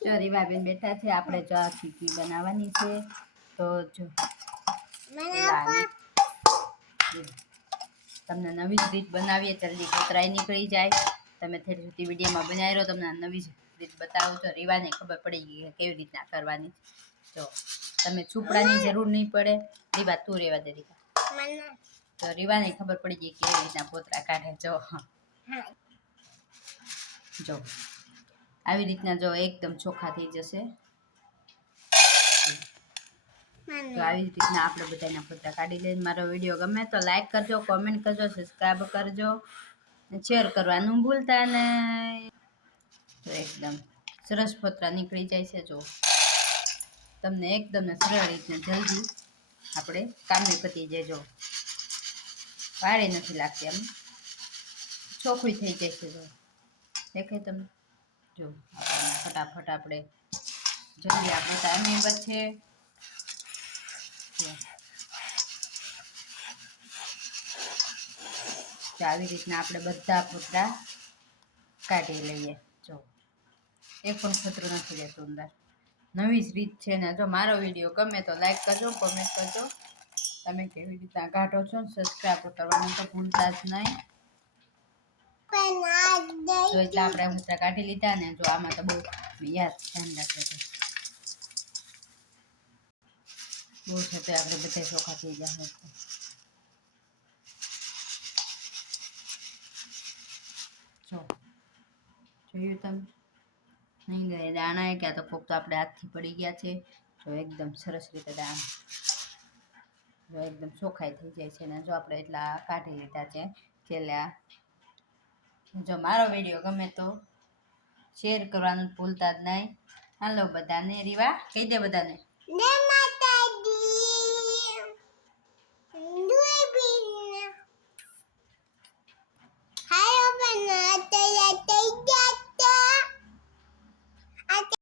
જો રીવાબેન બેઠા છે આપણે જો આ ખીચડી બનાવવાની છે. તો જો તમને નવી જ રીત બનાવીએ જલ્દી કોતરાઈ નીકળી જાય. તમે થોડી સુધી વિડીયોમાં બનાવી તમને નવી જ રીત બતાવું. છો રીવાને ખબર પડી ગઈ કે કેવી રીતના કરવાની. જો તમે ચૂપડાની જરૂર નહીં પડે. રીવા તું રેવા દે રીવા. તો રીવાને ખબર પડી ગઈ કેવી રીતના પોતરા કાઢે. જો જો. આવી રીતના જો એકદમ ચોખ્ખા થઈ જશે. તો આવી રીતના આપણે બધાના ફોટા કાઢી લઈને મારો વીડિયો ગમે તો લાઈક કરજો કોમેન્ટ કરજો સબસ્ક્રાઈબ કરજો શેર કરવાનું ભૂલતા નહીં. તો એકદમ સરસ ફોતરા નીકળી જાય છે જો. તમને એકદમ સરળ રીતના જલ્દી આપણે કામે પતી જજો વારે નથી લાગતી એમ. ચોખ્ખું થઈ જાય છે જો. દેખાય તમને? જો ફટાફટ આપણે જલ્દી આપણો ટાઈમિંગ બચે તો આવી રીતના આપણે બધા ફોતરા કાઢી લઈએ. જો. એક પણ ખતરો નથી રહેતું અંદર. નવી જ રીત છે ને, જો મારો વીડિયો ગમે તો લાઈક કરજો કોમેન્ટ કરજો. તમે કેવી રીતના કાઢો છો સબસ્ક્રાઈબ કરવાનું તો ભૂલતા જ નહીં. જો એટલે આપણે ફોતરા કાઢી લીધા ને જો આમાં તો બહુ યાદ ધ્યાન રાખે છે. બહુ છે તો આપણે બધે ચોખા થઈ જાય જો, જોયું તમે? નહીં ગયે દાણા ક્યાં તો કોક તો આપણે હાથથી પડી ગયા છે. જો એકદમ સરસ રીતે દાણા. જો એકદમ ચોખાઈ થઈ જાય છે ને જો આપણે એટલા કાઢી લીધા છે. છેલ્લા જો મારો વીડિયો ગમે તો શેર કરવાનું ભૂલતા જ નહીં. હાલો બધાને રીવા, કહી દે બધાને.